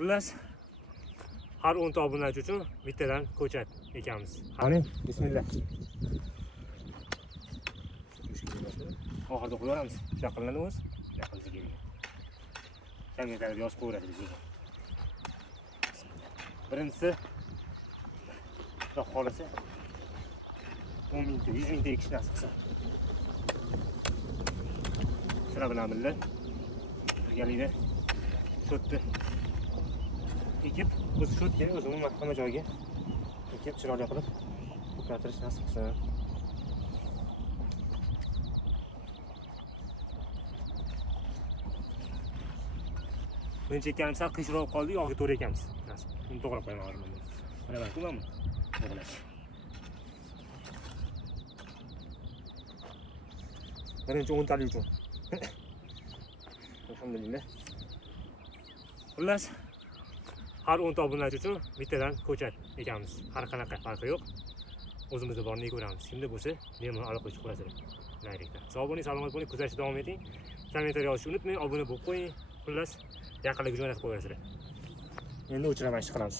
Xullas, har 10 ta obunachi uchun bittadan ko'chat ekamiz. Qani, bismillah. Oxirida qo'yamiz. Yaqinlanamiz. Yaqinga kelgan. Kommentariyada yozib qo'yardi bizga. Birinchisi xohlasa 10 mingta, 100 mingta ekish nasib qilsa. Sizlar bilan birga birgalikda shotni ekib, o'z shotga, o'z umuman hamma joyga ekib chiroyli qilib ko'paytirish nasib qilsin. Birinchi ekkanimiz qiyshroq qoldi, yog'i to'g'ri ekamiz. Buni to'g'rab qo'yaman. Mana bak, ko'rami? To'g'rilash. Birinchi 10 talik uchun. Alhamdulillah. Xullas, har 10 ta obunachi uchun bittadan ko'chat ekamiz. Har qanaqa farqi yo'q. O'zimizda borni ko'ramiz. Kimda bo'lsa, bemalol aloqa qilib qo'yasizlar. Direktda. Sog' bo'ling, salomat bo'ling, kuzatishda davom eting. Kommentariy yozishni unutmang, obuna bo'lib qo'ying. Xullas, yaqinlarga jo'natib qo'yasizlar. Endi o'chiraman ish qilamiz.